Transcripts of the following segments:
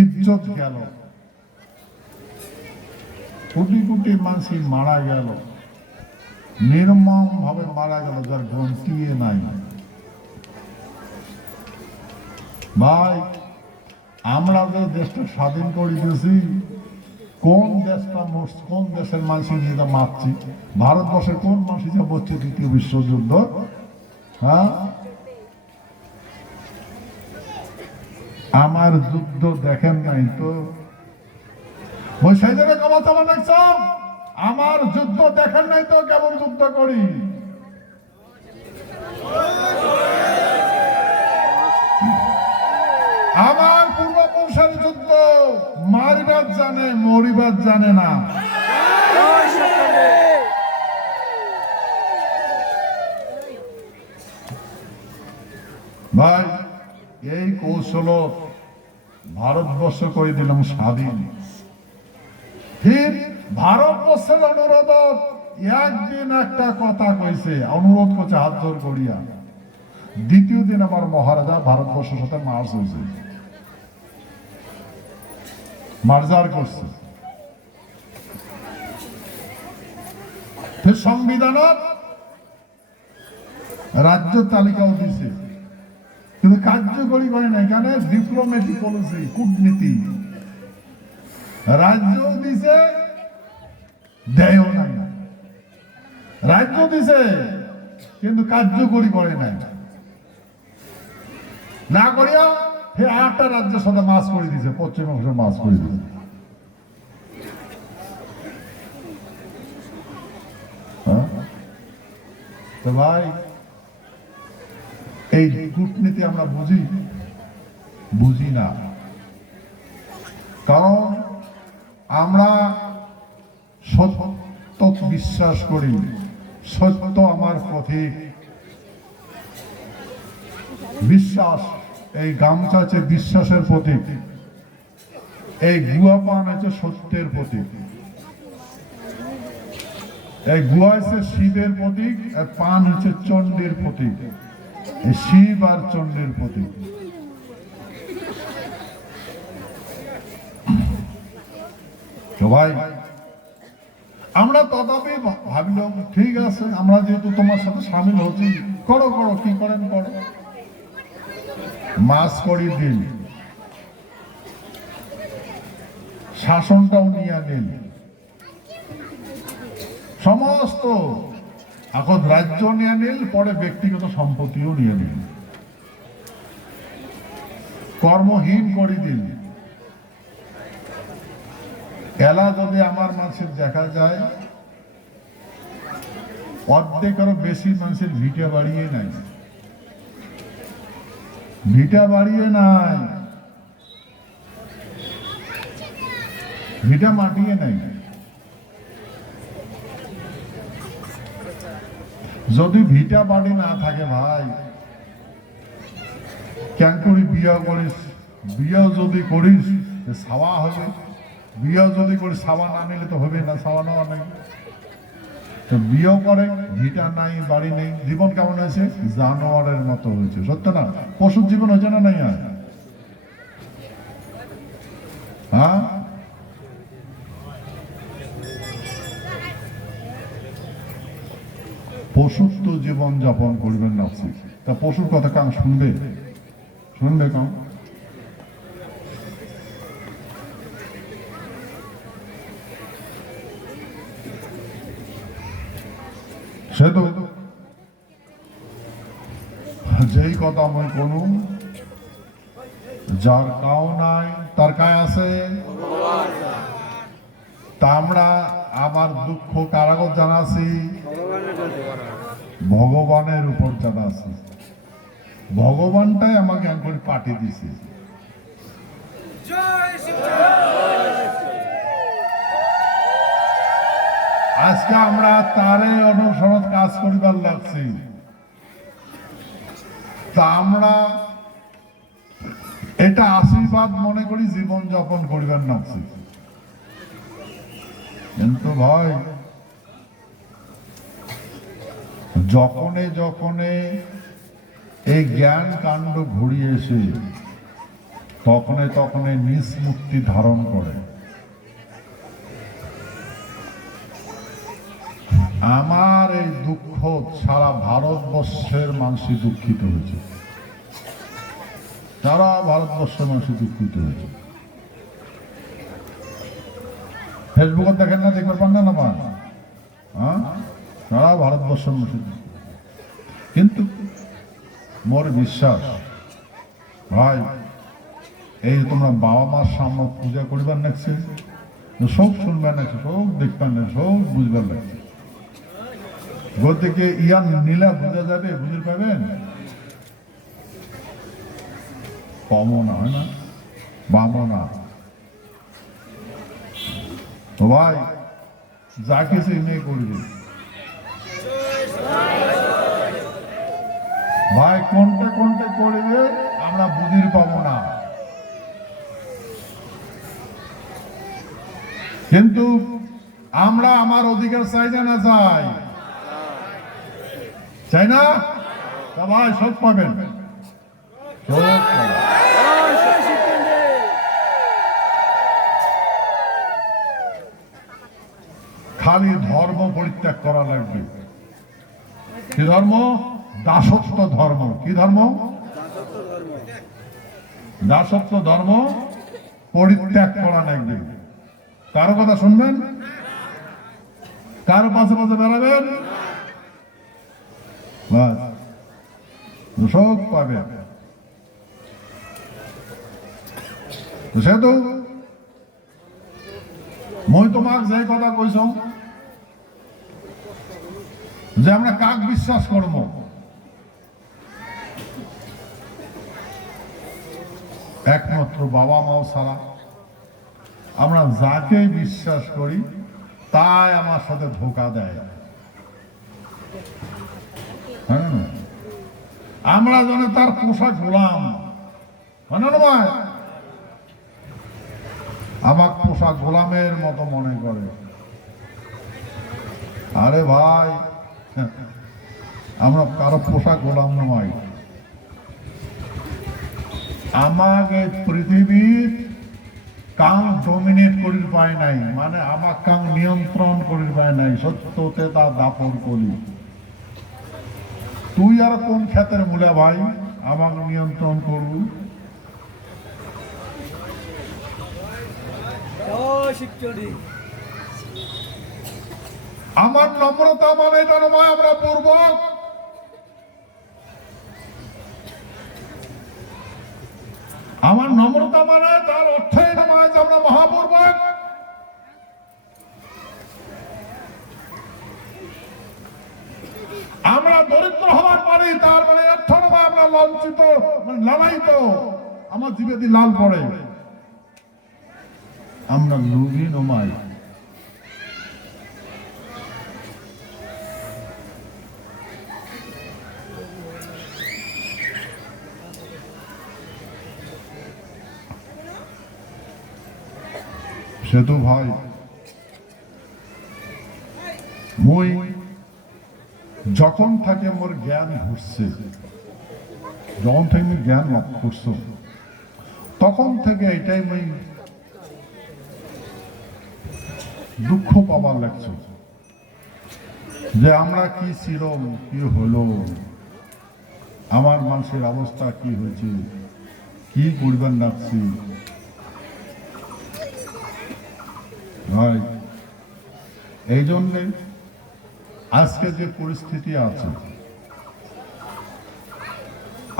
ইজ্জত গেল, কোটি কোটি মানুষ মারা গেল, নির্মম ভাবে মারা গেল, যার গন্তিয়ে নাই। ভাই, আমরা যে দেশটা স্বাধীন করে দিয়েছি, কোন দেশের মানুষ নিয়ে মারছি? ভারতবর্ষের কোন মানুষ যা বলছে দ্বিতীয় বিশ্বযুদ্ধ? হ্যাঁ, আমার যুদ্ধ দেখেন নাই তো? ওই সেই জায়গায় কথা বানাইছ, আমার যুদ্ধ দেখেন নাই তো কেমন যুদ্ধ করি? আমার পূর্বপুরুষের যুদ্ধ মারিবার জানে, মরিবার জানে না। ভাই, এই কৌশল ভারতবর্ষ করে দিলাম স্বাধীন। ফির ভারতবর্ষের অনুরোধ একদিন একটা কথা কইছে, অনুরোধ করছে হাত জোর করিয়া। দ্বিতীয় দিন আবার মহারাজা ভারতবর্ষের সাথে মার্চ হয়েছে, মার্জার করছে। সংবিধানত রাজ্য তালিকাও দিছে, কিন্তু কার্যকরী করে না। এখানে ডিপ্লোমেটিক পলিসি, কূটনীতি। রাজ্য দিছে, দেয়ও নাই। রাজ্য দিছে কিন্তু কার্যকরী করে নাই। না করিয়া আরেকটা রাজ্যের সাথে মাছ করে দিছে, পশ্চিমবঙ্গের মাছ করে দিছে। তো ভাই, এই কূটনীতি আমরা বুঝি না। কারণ আমরা সত্য বিশ্বাস করি, সত্য আমার পথিক। বিশ্বাস, এই গামছা হচ্ছে বিশ্বাসের প্রতীক, এই গুয়া পান হচ্ছে সত্যের প্রতীক। এই গুয়া হচ্ছে শিবের প্রতীক, আর পান হচ্ছে চণ্ডীর প্রতীক। এই শিব আর চণ্ডীর প্রতীক। তো ভাই, আমরা তথাপি ভাবলাম ঠিক আছে, আমরা যেহেতু তোমার সাথে সামিল হচ্ছি, করো করো, কি করেন করো। মাস করি দিন, শাসনটাও নিয়ে নিন, সমস্ত এখন রাজ্য নিয়ে নিল, পরে ব্যক্তিগত সম্পত্তিও নিয়ে নিল, কর্মহীন করে দিল। এলা যদি আমার মানুষের দেখা যায়, অর্ধেকেরও বেশি মানুষের ভিটা বাড়িয়ে নাই, ভিটা বাড়িয়ে নাই, ভিটা মাটিয়ে নাই। যদি ভিটা বাড়ি না থাকে ভাই, কেন করি বিয়া করিস? বিয়া যদি করিস ছাওয়া হবে, বিয়া যদি করিস ছাওয়া না নিলে তো হবে না, ছাওয়া নেওয়া নেই। তো বিয়েও করে, ভিটা নাই, বাড়ি নেই, জীবন কেমন হয়েছে? জানোয়ারের মতো হয়েছে। সত্য না? পশুর জীবন হয়েছে না? নাই? হ্যাঁ, পশুর তো জীবন যাপন করবেন না। তা পশুর কথা কান শুনবে? শুনবে কান? সে তো যেই কথা আমি কোনো, যার কাও নাই তার কায় আছে। তা আমরা আমার দুঃখ কারাগত জানাছি, ভগবানের উপর জানাছি। ভগবানটাই আমাকে জ্ঞান করে পাঠিয়ে দিছে। আজকে আমরা তারে অনুসরণ কাজ করিবার লাগছি। তা আমরা এটা আশীর্বাদ মনে করি, জীবন যাপন করিবার লাগছি। কিন্তু ভাই, যখনে এই জ্ঞান কাণ্ড ঘুরিয়েছে, তখনই তখনই নিজ মুক্তি ধারণ করে। আমার এই দুঃখ সারা ভারতবর্ষের মানুষই দুঃখিত হয়েছে, সারা ভারতবর্ষের মানুষ দুঃখিত হয়েছে। ফেসবুকে দেখেন না, দেখতে পান না পান? হ্যাঁ, সারা ভারতবর্ষের মানুষ। কিন্তু মোর বিশ্বাস ভাই, এই তোমরা বাবা মার সামনে পূজা করিবার লাগছে, সব শুনবার লাগছে, সব দেখবার লাগছে, সব বুঝবার লাগছে। গতিকে ইয়ান নীলা বোঝা যাবে, বুঝতে পাবেন কমনা হয় না, বামনা। তো ভাই যা কিছু এমনি করবে ভাই, কোনটা কোনটা করবে আমরা বুঝির পাবো না। কিন্তু আমরা আমার অধিকার চাই না চাই, চাই না? তা ভাই সব পাবেন, সব পাবেন। খালি ধর্ম পরিত্যাগ করা লাগবে। কি ধর্ম? দাসত্ব ধর্ম। কি ধর্ম? দাসত্ব ধর্ম পরিত্যাগ করা লাগবে। কারো কথা শুনবেন? কারো পাশে পাশে বেড়াবেন? সব পাবে। সেহেতু মই তোমাক যে কথা কইছ যে আমরা কাক বিশ্বাস করব, একমাত্র বাবা মাও ছাড়া আমরা যাকে বিশ্বাস করি তাই আমার সাথে ধোঁকা দেয়। হ্যাঁ, আমরা যেন তার পোশাক গোলাম, ভাই আমার পোশাক গোলামের মতো মনে করে। আরে ভাই, আমরা কারো পোশাক গোলাম নয়। আমাকে পৃথিবীর কাং ডমিনেট করির পায় নাই, মানে আমার কাং নিয়ন্ত্রণ করির পায় নাই। সত্যতে তা দাপন করি। তুই আর কোন ক্ষেতের মূলে ভাই আমাকে নিয়ন্ত্রণ করবি? আমার নম্রতা মানে এটা নয় আমরা পূর্বক, আমার নম্রতা মানে তার অর্থই নয় যে আমরা মহাপূর্বক। আমরা দরিদ্র হওয়ার পরে তার মানে অর্থ নয় আমরা লাঞ্ছিত, মানে লালায়িত, আমার জীবেদি লাল পড়ে। আমরা লোভী নয়। সেতু ভাই, মই যখন থেকে মোর জ্ঞান ঘুরছে, যখন থেকে আমি জ্ঞান লাভ করছো, তখন থেকে এটাই মই দুঃখ পাবার লাগছে যে আমরা কি ছিলাম, কি হলো, আমার মানুষের অবস্থা কি হয়েছে, কি করবেন লাগছি। ভাই এই জন্যে আজকে যে পরিস্থিতি আছে,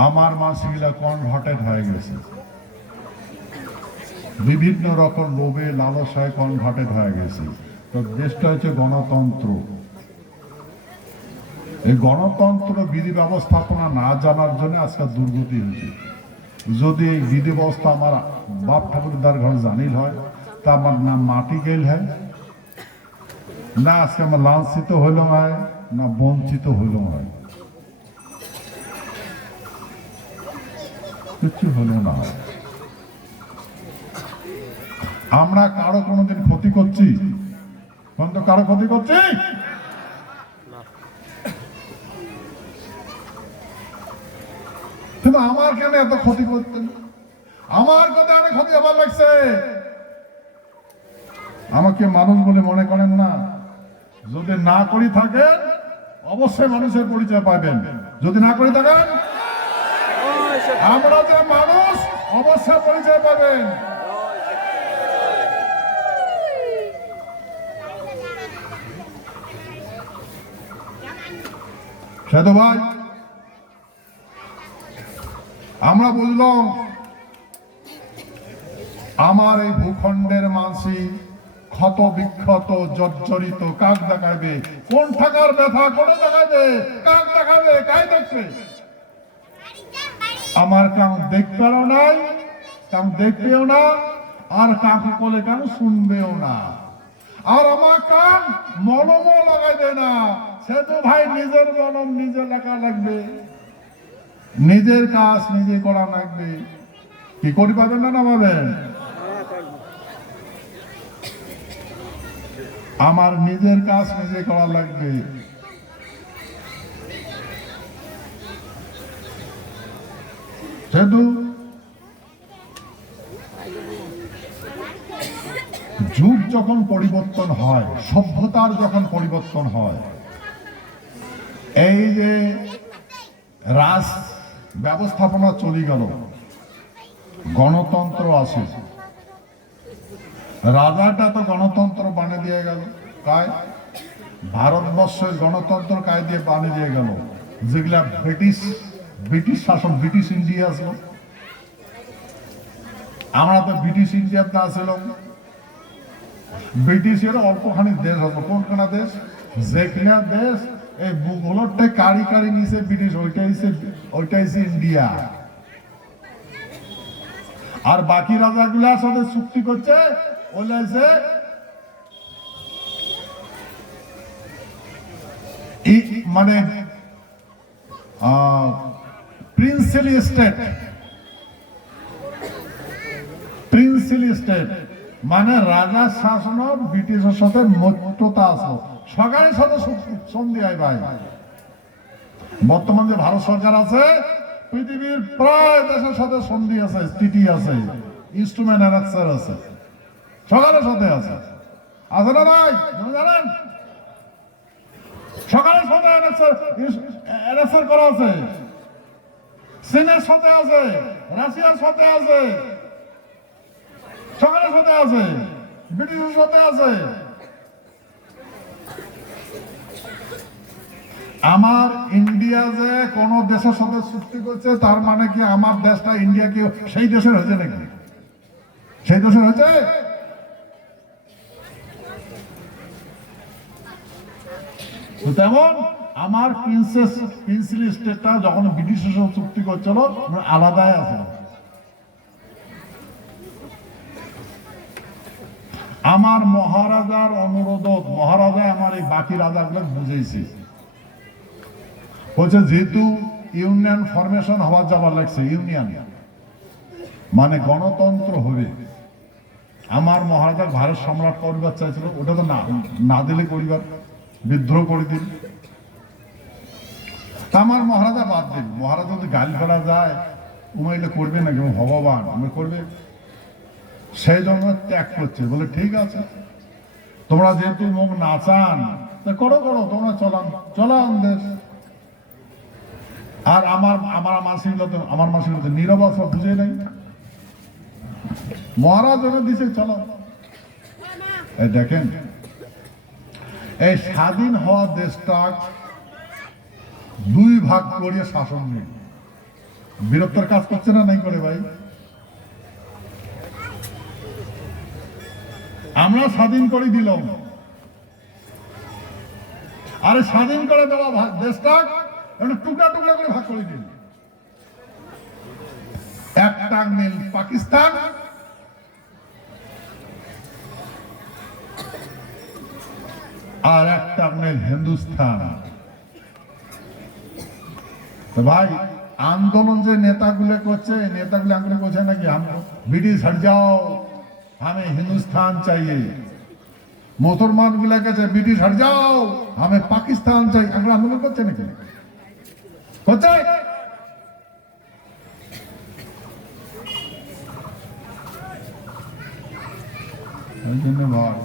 আমার মাসিগুলা কনভার্টেড হয়ে গেছে, বিভিন্ন রকম লোভে লালসায় কনভার্টেড হয়ে গেছে। তো দেশটা হচ্ছে গণতন্ত্র। এই গণতন্ত্র বিধি ব্যবস্থাপনা না জানার জন্য আজকে দুর্গতি হয়েছে। যদি এই বিধি ব্যবস্থা আমার বাপ ঠাকুরদার ঘর জানিল হয়, তা আমার না মাটি গেল হয়, না আজকে আমার লাঞ্ছিত হইল হয়, না বঞ্চিত হইল হয়, কিছু হইল না। আমরা কারো কোনোদিন ক্ষতি করছি? তো কারো ক্ষতি করছি? কিন্তু আমার কেন এত ক্ষতি করতেন? আমার কথা অনেক ক্ষতি আবার লাগছে। আমাকে মানুষ বলে মনে করেন না, যদি না করি থাকেন অবশ্যই মানুষের পরিচয় পাবেন। যদি না করি থাকেন আমরা যে মানুষ অবশ্যই পরিচয় পাবেন। সাধু ভাই, আমরা বুঝলাম আমার এই ভূখণ্ডের মানসি ক্ষত বিক্ষত জর্জরিত, কাক দেখাবে? কোন ঠাকার ব্যথা করে দেখাবে? কাক দেখাবে? কাই দেখবে? আমার কাউ দেখবেও নাই, কাউ দেখবেও না, আর কাকু কোলে কাউ শুনবেও না, আর আমার কান মলমও লাগাইবে না। সে তো ভাই নিজের মলম নিজে লাগা লাগবে, নিজের কাজ নিজে করা লাগবে। কি করি পাবেন না? না পাবেন? আমার নিজের কাজ নিজে করা লাগবে। সেহেতু যুগ যখন পরিবর্তন হয়, সভ্যতার যখন পরিবর্তন হয়, এই যে রাজ ব্যবস্থাপনা চলে গেল, গণতন্ত্র আসে, রাজাটা তো গণতন্ত্র বানিয়ে দিয়ে গেল। কায় ভারতবর্ষের গণতন্ত্র কায় দিয়ে বানিয়ে দিয়ে গেল? যেগুলা ব্রিটিশ শাসন, ব্রিটিশ ইন্ডিয়া আসলো। আমরা তো ব্রিটিশ ইন্ডিয়াতে আসলাম। ব্রিটিশের অল্পখানি দেশ হতো। কোনখানা দেশ? যেখানে দেশ এই ভূগোলটা কারি কারি নিচে ব্রিটিশ, ওইটাই ইন্ডিয়া। আর বাকি রাজাগুলার সাথে চুক্তি করছে, বলেছে মানে প্রিন্সিলি স্টেট, প্রিন্সিলি স্টেট মানে রাজার শাসন ব্রিটিশের সাথে মৈত্রতা আছে, সরকারের সাথে সন্ধি হয় ভাই। বর্তমান যে ভারত সরকার আছে, পৃথিবীর প্রায় দেশের সাথে সন্ধি আছে, টিটি আছে, ইনস্ট্রুমেন্ট অ্যানেক্সার আছে, সরকারের সাথে আছে। আছে না ভাই? জানেন সরকারের সাথে অ্যানেক্সার করা আছে, চীনের সাথে আছে, রাশিয়ার সাথে আছে, সরকারের সাথে আছে, ব্রিটিশের সাথে আছে। আমার ইন্ডিয়া যে কোন দেশের সাথে চুক্তি করছে, তার মানে কি আমার দেশটা ইন্ডিয়া কি সেই দেশের হয়েছে নাকি? সেই দেশের হয়েছে? তেমন আমার প্রিন্সিলি স্টেটটা যখন ব্রিটিশের সাথে চুক্তি করছিল, আলাদাই আছে। আমার মহারাজার অনুরোধ, মহারাজা আমার এই বাকি রাজাগুলো বুঝেছি, বলছে যেহেতু ইউনিয়ন ফরমেশন হওয়ার যাবার লাগছে, ইউনিয়ন মানে গণতন্ত্র হবে। আমার মহারাজার ভারত সম্রাট পরিবার চাইছিল, ওটা তো না দিলে পরিবার বিদ্রোহ করে দিল। আমার মহারাজা বাদ দিন, মহারাজা যদি গালি ফেলা যায়, উমাইলে করবে নাকি? ভগবান আমি করবে, সেই জন্য ত্যাগ করছে। বলে ঠিক আছে, তোমরা যেহেতু মুখ না চান, করো করো, তোমরা চলান দেশ। আর আমার মাসির মতো নীরব সব বুঝে নেই, মহারাজ ওরা দিছে চলো। এই দেখেন, এই স্বাধীন হওয়া দেশটা দুই ভাগ করিয়ে শাসন নেই, বীরত্বের কাজ করছে না নাই করে ভাই? আমরা স্বাধীন করে দিলাম, আরে স্বাধীন করে দেওয়া দেশটা টুকরা টুকরা করে ভাগ করে দিল। একটা মিল পাকিস্তান, আর একটা মিল হিন্দুস্তান। ভাই আন্দোলন যে নেতাগুলো করছে, নেতাগুলো আন্দোলন করছে নাকি ব্রিটিশ हट जाओ, हमें हिंदुस्तान चाहिए। मुसलमान गुला कहते ब्रिटिश हट जाओ, हमें पाकिस्तान चाहिए। आंदोलन করছে নাকি? করছে। ওই জন্য ভয়।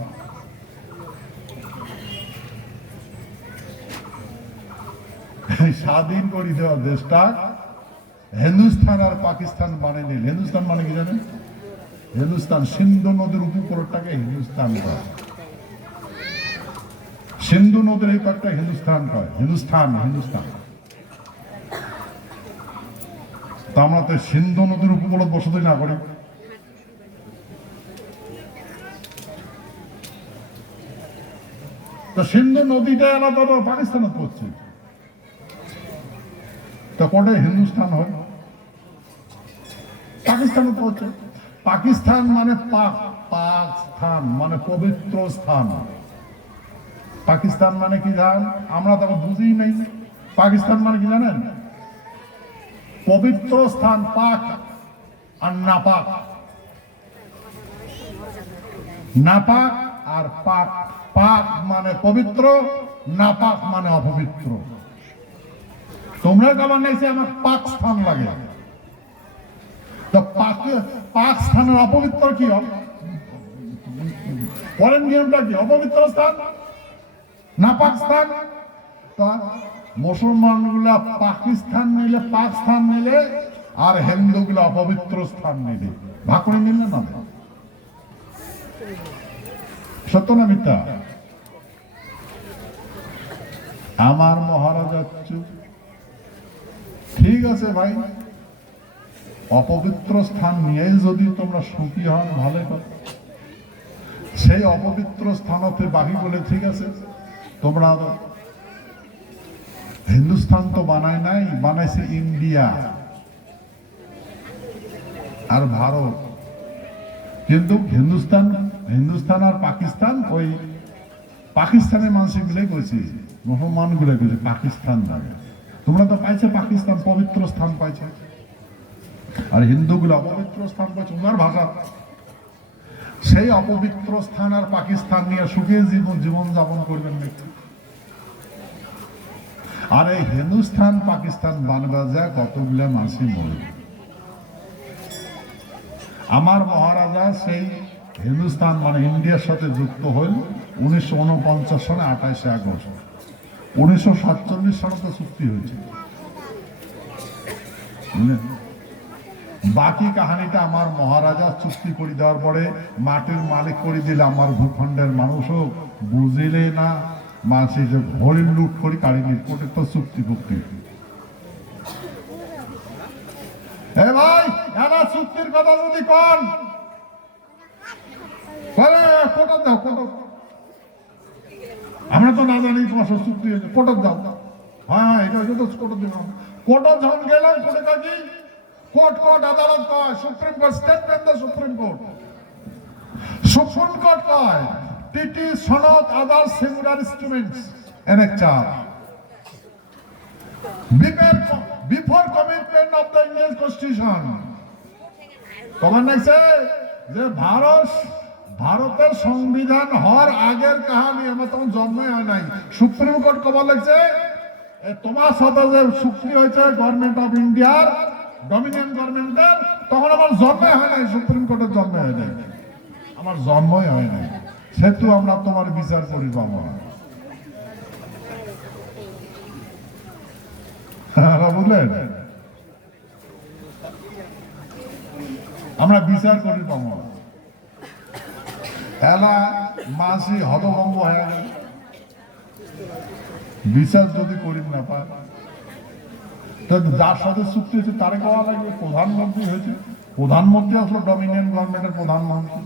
স্বাধীন করে দেওয়া দেশটা হিন্দুস্তান আর পাকিস্তান বানিয়ে দিল। হিন্দুস্তান মানে কি জানেন? হিন্দুস্তান সিন্ধু নদীর উপকূলটাকে হিন্দুস্তান কয়। সিন্ধু নদীর এই পাটটা হিন্দুস্তান কয়। হিন্দুস্তান হিন্দুস্তান। তা আমরা তো সিন্ধু নদীর উপকূল বসতি না করি। তো সিন্ধু নদীটা আলাদা পাকিস্তানে পড়ছে, তো কোনটা হিন্দুস্তান হয়? পাকিস্তানে পড়ছে। পাকিস্তান মানে পাক, পাক স্থান মানে পবিত্র স্থান। পাকিস্তান মানে কি জান? আমরা তখন বুঝি নাই। পাকিস্তান মানে কি জানেন? পবিত্র স্থান। পাক আর নাপাক। নাপাক আর পাক। পাক মানে পবিত্র, নাপাক মানে অপবিত্র। তোমরা কেমন নাইছে আমার পাক স্থান লাগে, তো পাক স্থানের অপবিত্র কি হবে? পরের নিয়মটা কি? অপবিত্র স্থান, নাপাক স্থান। তা মুসলমান গুলা পাকিস্তান নিলে, পাক স্থান নিলে, আর হিন্দু গুলা অপবিত্র স্থান নিলে ভাগ করে নিলে না? সত্য না মিথ্যা? আমার মহারাজা চুপ। ঠিক আছে ভাই, অপবিত্র স্থান নিয়েই যদি তোমরা সুখী হন ভালো কথা। সেই অপবিত্র স্থানতে বাকি বলে ঠিক আছে, তোমরা হিন্দুস্তান তো বানায় নাই, বানাইছে ইন্ডিয়া আর ভারত। কিন্তু হিন্দুস্তান, হিন্দুস্তান আর পাকিস্তান, ওই পাকিস্তানের মানুষ গুলোই কইছে, মুসলমান গুলো কইছে পাকিস্তান জায়গা। তোমরা তো পাইছে পাকিস্তান পবিত্র স্থান পাইছে, আর হিন্দুগুলো অপবিত্র স্থান পাইছে ওনার ভাষা। সেই অপবিত্র স্থান আর পাকিস্তান নিয়ে সুখে জীবন যাপন করবেন নাকি? আর এই হিন্দুস্তান পাকিস্তান বানবা যায় কতগুলো মানুষই মরে। আমার মহারাজা সেই হিন্দুস্তান মানে ইন্ডিয়ার সাথে যুক্ত হইল 1949 সনে 28 আগস্ট। 1947 সালে তো চুক্তি হয়েছে। বাকি কাহিনীটা আমার মহারাজা চুক্তি করে দেওয়ার পরে মাটির মালিক করে দিলে আমার ভূখণ্ডের মানুষও বুঝিলে না। মানুষের যে হরিণ লুট করি কারিনি কোটে তো চুক্তি ভুক্তি। এ ভাই, এরা চুক্তির কথা যদি কোন কোটা দাও, কোটা। আমরা তো না জানি তোমার চুক্তি হয়েছে, কোটা দাও। হ্যাঁ, এটা তো কোটা দিব। কোটা যখন গেলাম, কোটে কাজী কোর্ট, কোর্ট আদালত কয়, supreme court, statement the supreme court. Supreme court কয় টিটি সনদ other similar instruments annexure before commitment of the Indian constitution. কমান নাইছে যে ভারতের সংবিধান হওয়ার আগের কাহিনী, আমার তখন জন্মই হয় নাই। সুপ্রিম কোর্ট কবার লাগছে তোমার সাথে যে চুক্তি হয়েছে গভর্নমেন্ট অফ ইন্ডিয়ার, ডমিনিয়ন গভর্নমেন্টের, তখন আমার জন্মই হয় নাই। সুপ্রিম কোর্টের জন্ম হয় নাই, আমার জন্মই হয় নাই। সেহেতু আমরা তোমার বিচার করি পাবো না। বুঝলেন? আমরা বিচার করি পাবো না। এলা মাসি হতভম্ব হয়ে গেল, বিচার যদি করি না পায়। যার সাথে চুক্তি হয়েছে তারে কওয়া লাগবে। প্রধানমন্ত্রী হয়েছে, প্রধানমন্ত্রী আসলো ডমিনিয়ন গভর্নমেন্টের প্রধানমন্ত্রী।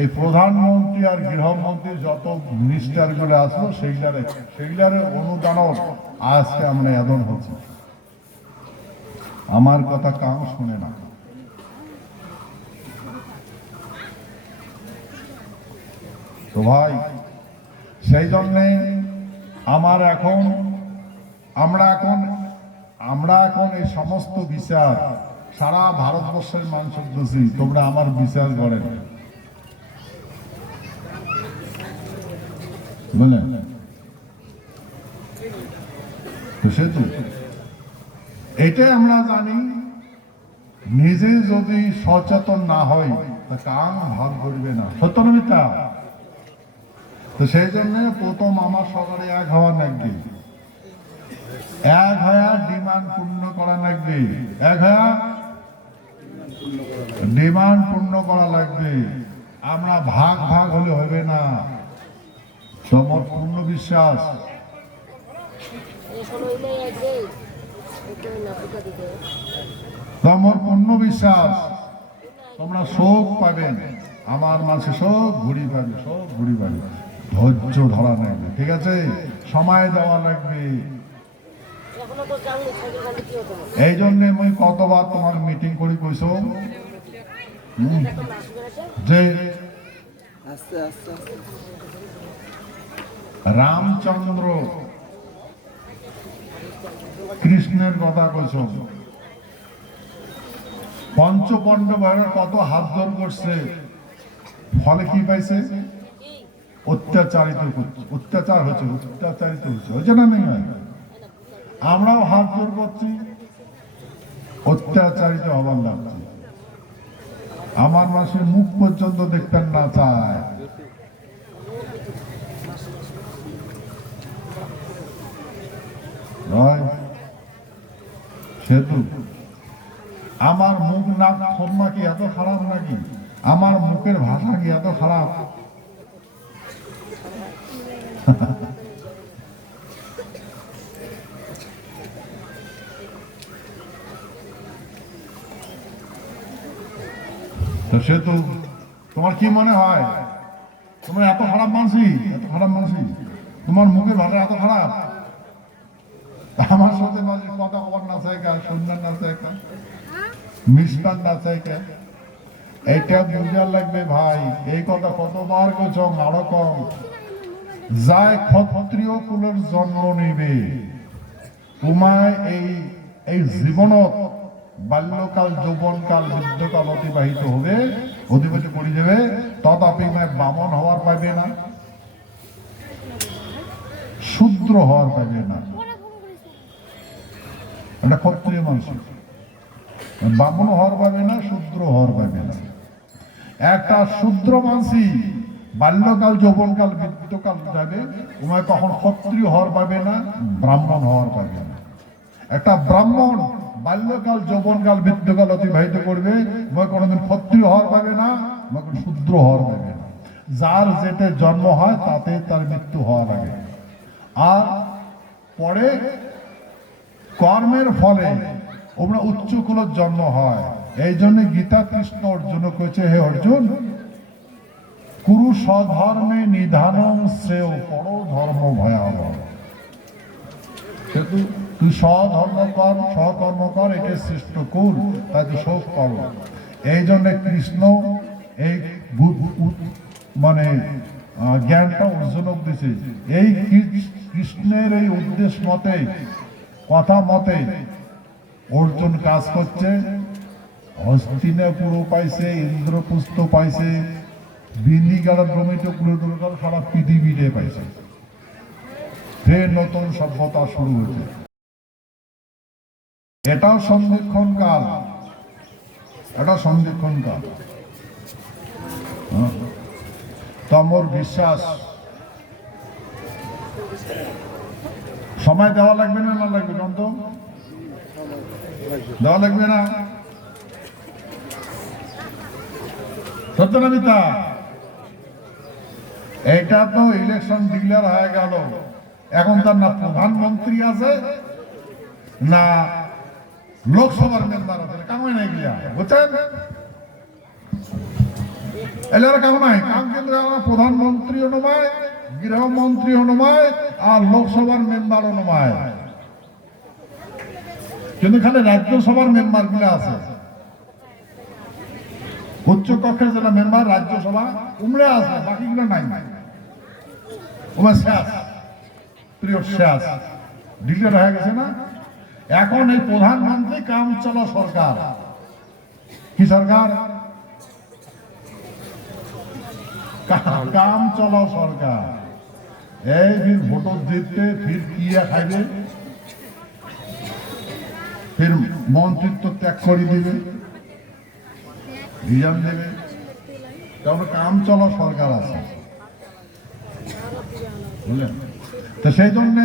এই প্রধানমন্ত্রী আর গৃহমন্ত্রী যত মিনিস্টার গুলো আসলো সেইগুলার অনুদান আজকে আমরা এদন হচ্ছে। আমার কথা কাউ শুনে না। তো ভাই, সেই জন্যে আমরা এখন এই সমস্ত বিচার সারা ভারতবর্ষের মানুষ বুঝি, তোমরা আমার বিচার করেন বুঝলেন? সেতু এটাই আমরা জানি, নিজে যদি সচেতন না হয় তা কাম ভাগ করবে না, সত্য না মিথ্যা? তো সেই জন্য প্রথম আমার সকালে এক হওয়া লাগবে, এক হয়া ডিমান্ড পূর্ণ করা লাগবে, এক হয়া ডিমান্ড পূর্ণ করা লাগবে। আমরা ভাগ ভাগ হলে হবে না। তোমার পূর্ণ বিশ্বাস, তোমার পূর্ণ বিশ্বাস, তোমরা শোক পাবেন, আমার মাঝে সব ঘুরি পাবে, সব ঘুরি পাবে। ধৈর্য ধরা লাগবে, ঠিক আছে? সময় দেওয়া লাগবে। এই জন্য আমি কতবার তোমার মিটিং করি কইস যে রামচন্দ্র কৃষ্ণের কথা কইস, পঞ্চপাণ্ডবের কত হাত জোর করছে, ফলে কি পাইছে? অত্যাচারিত করছে, অত্যাচার হচ্ছে, অত্যাচারিত হচ্ছে না? নেই, আমরাও হাত জোর করছি, অত্যাচারিত হবার লাগছে। আমার মাসে মুখ পর্যন্ত দেখতেন না চায়। সেতু আমার মুখ নাক থম্মা কি এত খারাপ নাকি? আমার মুখের ভাষা কি এত খারাপ? তো সেতু তোমার কি মনে হয় তোমার এত খারাপ মানসি, এত খারাপ মানসি, তোমার মুখের ভাষা এত খারাপ? আমার সাথে মাঝে কথা কবার না চাইকা, সুন্দর না চাইকা, মিষ্টান না চাইকা, এইটা বুঝার লাগবে ভাই। এই কথা কতবার কেছ, আরো কম যায় ক্ষত্রিয় কুলের জন্ম নিবে, তোমায় এই জীবনত বাল্যকাল, যৌবনকাল, বৃদ্ধকাল অতিবাহিত হবে, অতিবাহিত করে যাবে, তথাপি বামন হওয়ার পাবে না, শূদ্র হওয়ার পাবে না। এটা ক্ষত্রিয় মানুষ, বামন হওয়ার পাবে না, শূদ্র হওয়ার পাবে না। একটা শূদ্র মানসি বাল্যকাল, যৌবনকাল, বৃদ্ধকাল যাবে, তোমায় কখন ক্ষত্রিয় হওয়ার পাবে না, ব্রাহ্মণ হওয়ার পাবে না। একটা ব্রাহ্মণ বাল্যকাল, যৌবনকাল, বৃদ্ধকাল অতিবাহিত করবে, কোনোদিন ক্ষত্রিয় হওয়ার পাবে না, শূদ্র হওয়ার পাবে না। যার যেতে জন্ম হয় তাতে তার মৃত্যু হওয়া লাগে। আর পরে কর্মের ফলে ওরা উচ্চ কুলের জন্ম হয়। এই জন্য গীতা কৃষ্ণ অর্জুন কইছে, হে অর্জুন, কুরু স্বধর্মে নিধানং শ্রেয় পর ধর্ম ভয়াবহ। সেতু তুই স্বধর্ম কর, স্বকর্ম কর, এটা শ্রেষ্ঠ কুল, তাই তুই শোক কর। এই জন্য কৃষ্ণ এই মানে জ্ঞানটা অর্জন দিছে। এই কৃষ্ণের এই উদ্দেশ্য মতে, কথা মতে অর্জুন কাজ করছে। হস্তিনাপুর পাইছে, ইন্দ্রপুস্ত পাইছে, বিন্দিগাড়া ভ্রমিত কুলদুর্গার সারা পৃথিবীতে পাইছে। ফের নতুন সভ্যতা শুরু হয়েছে। এটাও সন্ধিক্ষণ কাল, এটা সন্ধিক্ষণ কাল। তোমার বিশ্বাস, সময় দেওয়া লাগবে না? না লাগবে? জানতো দেওয়া লাগবে না? সত্য না মিথ্যা? এটা তো ইলেকশন ডিক্লেয়ার হয়ে গেল, এখন তার না প্রধানমন্ত্রী আছে না লোকসভার মেম্বার আছে, কামে নাই গিয়া, বুঝছেন? এলাকা কাম নাই, কাম কিন্তু প্রধানমন্ত্রী অনুমায়, গৃহমন্ত্রী অনুমায়, আর লোকসভার মেম্বার অনুমায়। কিন্তু এখানে রাজ্যসভার মেম্বার গুলো আছে, উচ্চ কক্ষের যারা মেম্বার রাজ্যসভা উমরে আছে, বাকিগুলো নাই। ওমার শেষ, প্রিয় শেষ ডিক্লেয়ার হয়ে গেছে না? এখন এই প্রধানমন্ত্রী কাম চলা সরকার। কি সরকার? কাম চলা সরকার। এই ফির ভোট জিততে, ফির কিয়া খাইবে, ফির মন্ত্রিত্ব ত্যাগ করে দিবে, রিজার্ভ দেবে, কারণ কাম চলা সরকার আছে, বুঝলেন? তো সেই জন্যে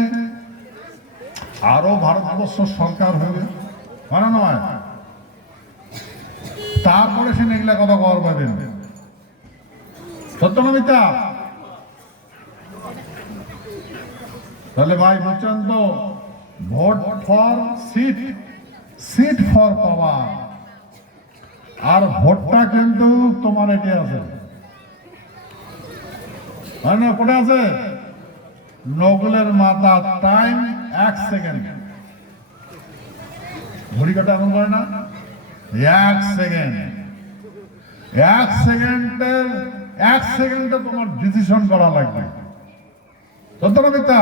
আরো ভারতবর্ষ সরকার হবে, মানে নয়, তারপরে সে এগুলা কথা কর পাবেন। সত্য না মিথ্যা? তাহলে ভাই বুঝছেন তো, vote for seat, seat for power, আর ভোটটা কিন্তু তোমার এটি আছে, মানে কোটা আছে নগলের মাথা, টাইম 1 সেকেন্ড, ঘড়ি কাটা এমন করে না, 1 সেকেন্ড, 1 সেকেন্ডের 1 সেকেন্ডে তোমার ডিসিশন করা লাগবে। সত্য না মিথ্যা?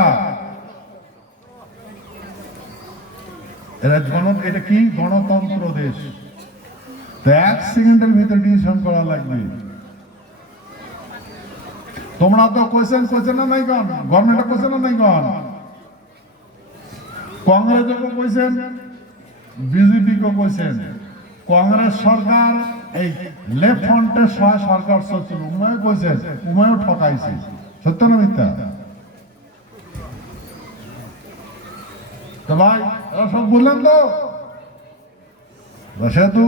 এটা কি গণতন্ত্র দেশ, তো 1 সেকেন্ডের ভিতরে ডিসিশন করা লাগবে। তোমরা তো কোয়েশ্চেন না নাই কন, গভর্নমেন্ট কোয়েশ্চেন না নাই কন, কংগ্রেস যখন কোয়েশ্চেন, বিজেপি কে কোয়েশ্চেন, কংগ্রেস সরকার এই লেফট ফ্রন্টের সরকার চলছিল, উমায় কোয়েশ্চেন, উমায়ও ঠকাইছে। সত্য না মিথ্যা? তো ভাই এরা সব বললেন তো, সেহেতু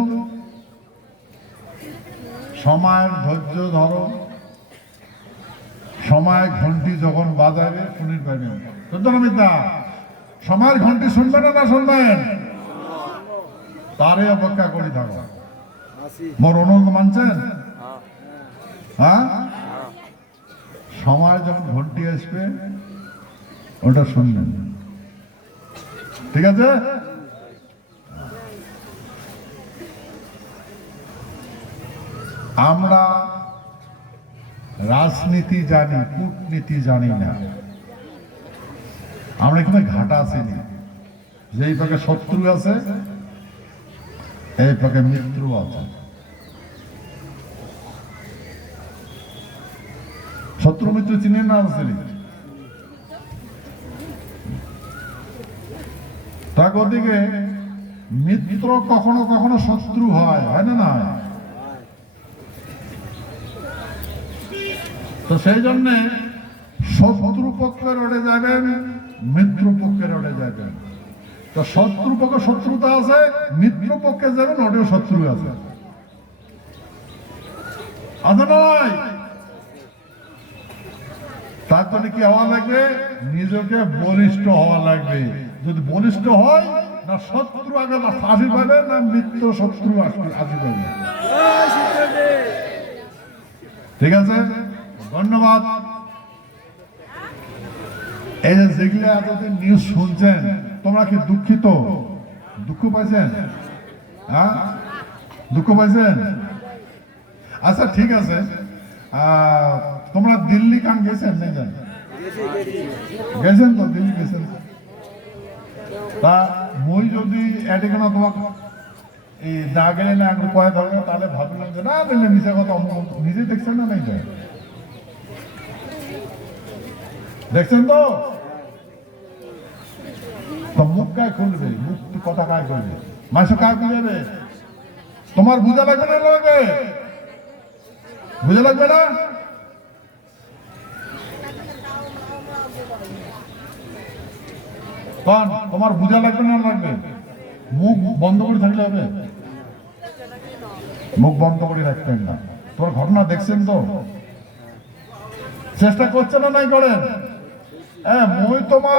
সময়ের ধৈর্য ধরো, সময় ঘন্টি যখন বাজাবে শুনির পাবেন। সত্য না মিথ্যা? সময়ের ঘন্টি শুনবেন না শুনবেন, তারই অপেক্ষা করে থাকো। মোর অনুরোধ মানছেন? হ্যাঁ, সময় যখন ঘন্টি আসবে ওটা শুনবেন, ঠিক আছে? আমরা রাজনীতি জানি, কূটনীতি জানি না। আমরা এখানে ঘাটা আসিনি, যেই পাকে শত্রু আছে এই পাকে মিত্র আছে। শত্রু মিত্র চিনেন না? তার ওদিকে মিত্র কখনো কখনো শত্রু হয়, হয় না? না, তো সেই জন্যে শত্রু পক্ষের ওড়ে যাবেন, মিত্র পক্ষের ওড়ে যাবেন। তো শত্রু পক্ষে শত্রুতা আছে, মিত্র পক্ষে যাবেন ওটাও শত্রু আছে, আছে নয়? তার জন্য কি হওয়া লাগবে? নিজেকে বলিষ্ঠ হওয়া লাগবে। যদি বলিষ্ঠ হয়, না শত্রু আগে আসি পাবে, না মিত্র শত্রু আসি পাবে। ঠিক আছে, ধন্যবাদ। এই যে যেগুলো এতদিন নিউজ শুনছেন, তোমরা কি দুঃখিত? দুঃখ পাইছেন? হ্যাঁ, দুঃখ পাইছেন? আচ্ছা ঠিক আছে, তোমরা দিল্লি কান গেছেন? নাই জান গেছেন তো, দিল্লি গেছেন। তা মই যদি এটিখানে তোমাকে এই না গেলে না কয়ে ধরে, তাহলে ভাবলাম যে না দিলে নিজের কথা নিজে দেখছেন না? নাই যায়, দেখছেন তো? মুখ কায় খুলবে, মুখ কথা কায় করবে, মাসে কায় বুঝাবে? তোমার বুঝা লাগবে না? লাগবে, বুঝা লাগবে না? তোমার বুঝা লাগবে না? লাগবে। মুখ বন্ধ করে থাকলে হবে? মুখ বন্ধ করে রাখতেন না। তোমার ঘটনা দেখছেন তো? চেষ্টা করছে না? নাই করেন? হ্যাঁ, মই তোমার